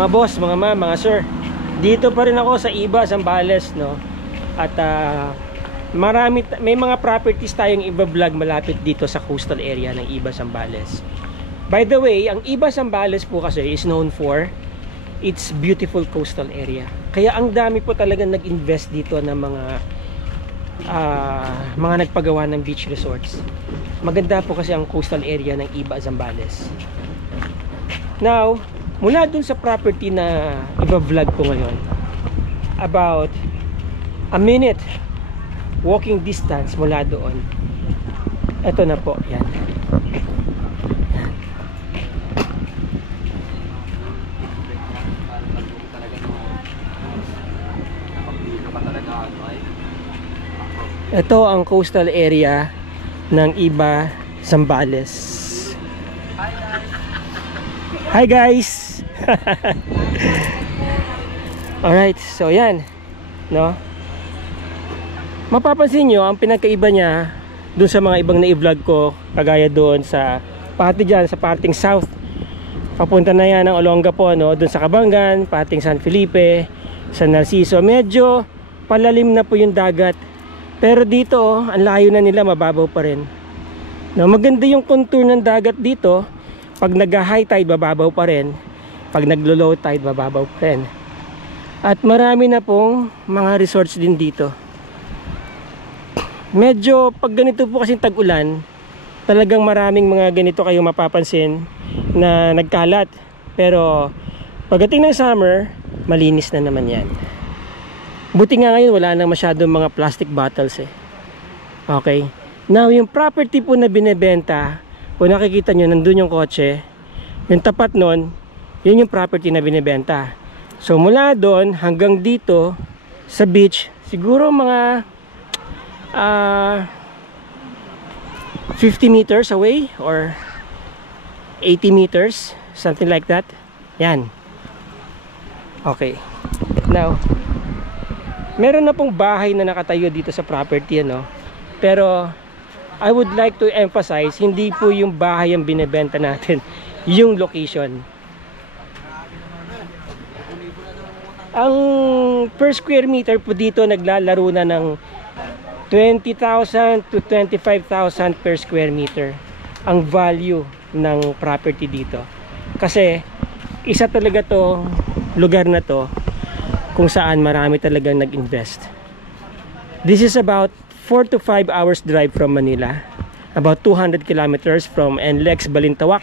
Mga boss, mga ma'am, mga sir, dito pa rin ako sa Iba, Zambales, no? At may mga properties tayong i-vlog malapit dito sa coastal area ng Iba, Zambales. By the way, ang Iba, Zambales po kasi is known for its beautiful coastal area. Kaya ang dami po talaga nag-invest dito ng mga nagpagawa ng beach resorts. Maganda po kasi ang coastal area ng Iba, Zambales. Now, mula dun sa property na i-vlog ko ngayon, about a minute walking distance mula doon, ito na po, yan. Ito ang coastal area ng Iba, Zambales. Hi guys! Alright, so yan, no? Mapapansin nyo, ang pinagkaiba niya dun sa mga ibang na-i-vlog ko, kagaya doon sa pati dyan, sa parting south, papunta na yan ng Olongapo, no? Dun sa Cabangan, parting San Felipe, San Narciso, medyo palalim na po yung dagat. Pero dito, ang layo na nila, mababaw pa rin, no? Maganda yung contour ng dagat dito. Pag nag-high tide, bababaw pa rin. Pag naglo-low tide, bababaw pa rin. At marami na pong mga resorts din dito. Medyo pag ganito po kasi tag-ulan, talagang maraming mga ganito kayo mapapansin na nagkalat. Pero pagdating ng summer, malinis na naman yan. Buti nga ngayon wala nang masyadong mga plastic bottles eh. Okay. Now yung property po na binebenta, kung nakikita nyo, nandun yung kotse, yung tapat nun, yun yung property na binibenta. So mula doon hanggang dito sa beach, siguro mga 50 meters away or 80 meters, something like that. Yan. Okay. Now, meron na pong bahay na nakatayo dito sa property, ano? Pero I would like to emphasize, hindi po yung bahay ang binebenta natin, yung location. Ang per square meter po dito naglalaro na ng 20,000 to 25,000 per square meter ang value ng property dito. Kasi isa talaga to lugar na to kung saan marami talagang nag-invest. This is about 4 to 5 hours drive from Manila, about 200 kilometers from NLEX, Balintawak.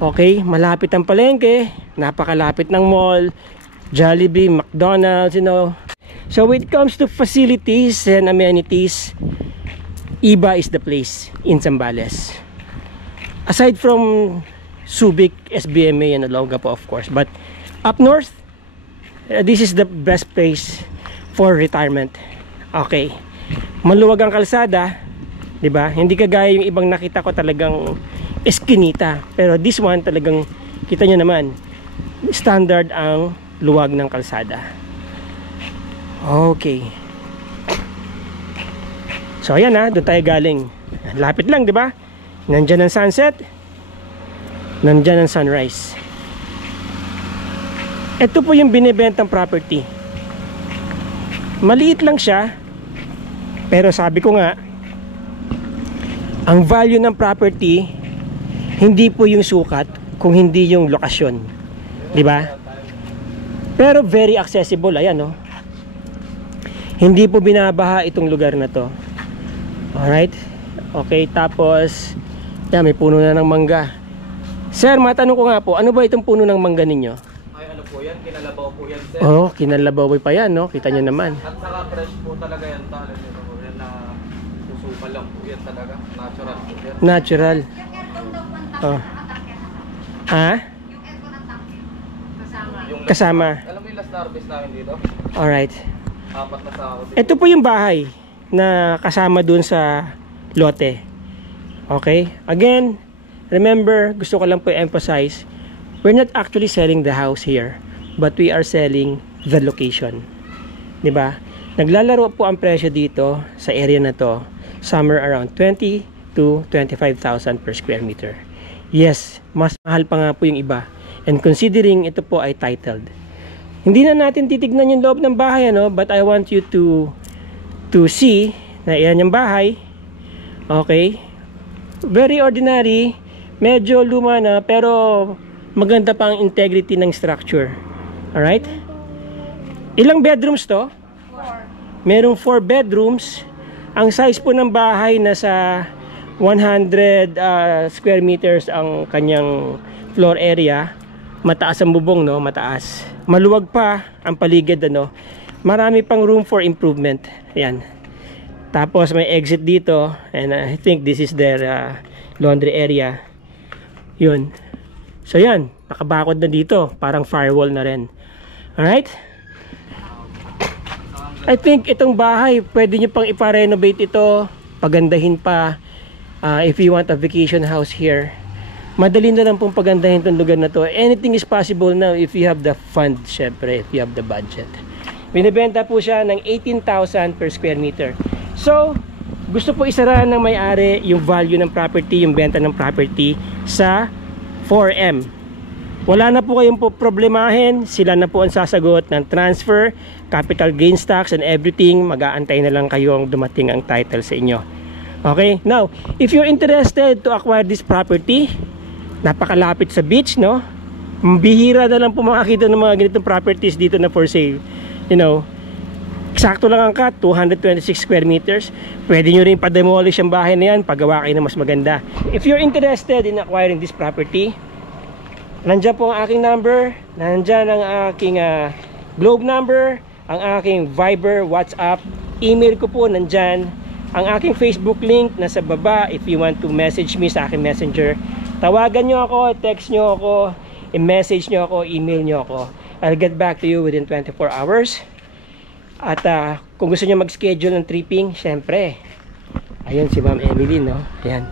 Okay, malapit ang palengke, napakalapit ng mall, Jollibee, McDonald's, you know. So when it comes to facilities and amenities, Iba is the place in Zambales. Aside from Subic, SBMA and Olongapo of course, but up north, this is the best place for retirement. Okay. Maluwag ang kalsada, 'di ba? Hindi kagaya yung ibang nakita ko talagang eskinita. Pero this one talagang kita nyo naman, standard ang luwag ng kalsada. Okay. So ayan ha, doon tayo galing. Lapit lang, 'di ba? Nandiyan ang sunset. Nandiyan ang sunrise. Ito po yung binibentang property. Maliit lang siya. Pero sabi ko nga, ang value ng property hindi po yung sukat, kung hindi yung lokasyon, 'di ba? Pero very accessible, ayan no. Hindi po binabaha itong lugar na to. Alright? Okay, tapos yan, may puno na ng mangga. Sir, matanong ko nga po, ano ba itong puno ng mangga ninyo? Ay, ano po yan? Kinalabaw po yan, sir. Oh, kinalabaw pa yan, no? Kita nyo naman. At saka fresh po talaga yan, talo nyo po yan na susuka lang po yan talaga. Natural po yan. Natural. Oh. Ha? Kasama. Alam mo yung last na harvest namin dito? Alright. 4 na sa ako. Ito po yung bahay na kasama dun sa lote. Okay? Again, remember, gusto ko lang po emphasize, we're not actually selling the house here, but we are selling the location. 'Di ba? Naglalaro po ang presyo dito sa area na to, somewhere around 20 to 25,000 per square meter. Yes, mas mahal pa nga po yung iba. And considering ito po ay titled. Hindi na natin titignan yung loob ng bahay, ano, but I want you to see na yan yung bahay. Okay? Very ordinary, medyo luma na, pero maganda pa ang integrity ng structure. Alright? Ilang bedrooms to? 4. Merong 4 bedrooms. Ang size po ng bahay nasa 100 square meters ang kanyang floor area. Mataas ang bubong, no? Mataas. Maluwag pa ang paligid, ano? Marami pang room for improvement. Ayan. Tapos may exit dito, and I think this is their laundry area. Yun. So yan, nakabakod na dito, parang firewall na rin. Alright? I think itong bahay, pwede nyo pang ipa-renovate ito, pagandahin pa, if you want a vacation house here. Madali na lang pong pagandahin itong lugar na to. Anything is possible now if you have the fund, syempre, if you have the budget. Binibenta po siya ng 18,000 per square meter. So, gusto po isarahan ng may-ari yung value ng property, yung benta ng property sa 4M. Wala na po kayong problemahin, sila na po ang sasagot ng transfer, capital gains tax and everything. Mag-aantay na lang kayo ang dumating ang title sa inyo. Okay? Now, if you're interested to acquire this property, napakalapit sa beach, no? Bihira na lang po makakita ng mga ganitong properties dito na for sale. You know, eksakto lang ang cut, 226 square meters. Pwede nyo rin pa-demolish ang bahay na yan, pagawa kayo na mas maganda. If you're interested in acquiring this property, nandiyan po ang aking number, nandiyan ang aking Globe number, ang aking Viber, WhatsApp, email ko po nandiyan, ang aking Facebook link nasa baba if you want to message me sa aking messenger. Tawagan nyo ako, text nyo ako, i-message nyo ako, email nyo ako. I'll get back to you within 24 hours. At kung gusto nyo mag-schedule ng tripping, syempre, ayun si Ma'am Emily, no? Ayan.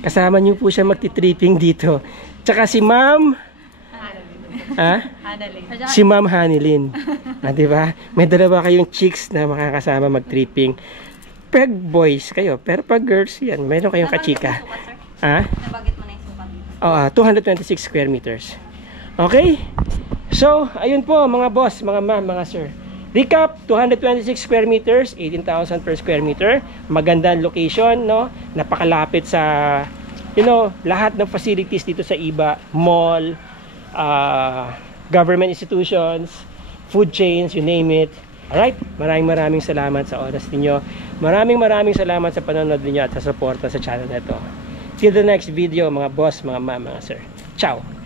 Kasama nyo po siya magti-tripping dito. Tsaka si Ma'am si Ma'am Hanilyn. Diba? May dalawa kayong chicks na makakasama mag-tripping. Pag boys kayo, pero pag girls, yan, meron kayong kachika. Nabagit mo na yung sukat dito. 226 square meters. Okay? So, ayun po mga boss, mga ma'am, mga sir. Recap, 226 square meters, 18,000 per square meter. Magandang location, no? Napakalapit sa, you know, lahat ng facilities dito sa Iba. Mall, government institutions, food chains, you name it. Alright? Maraming salamat sa oras ninyo. Maraming salamat sa panonood ninyo at sa suporta sa channel na ito. Till the next video, mga boss, mga ma'am, mga sir. Ciao!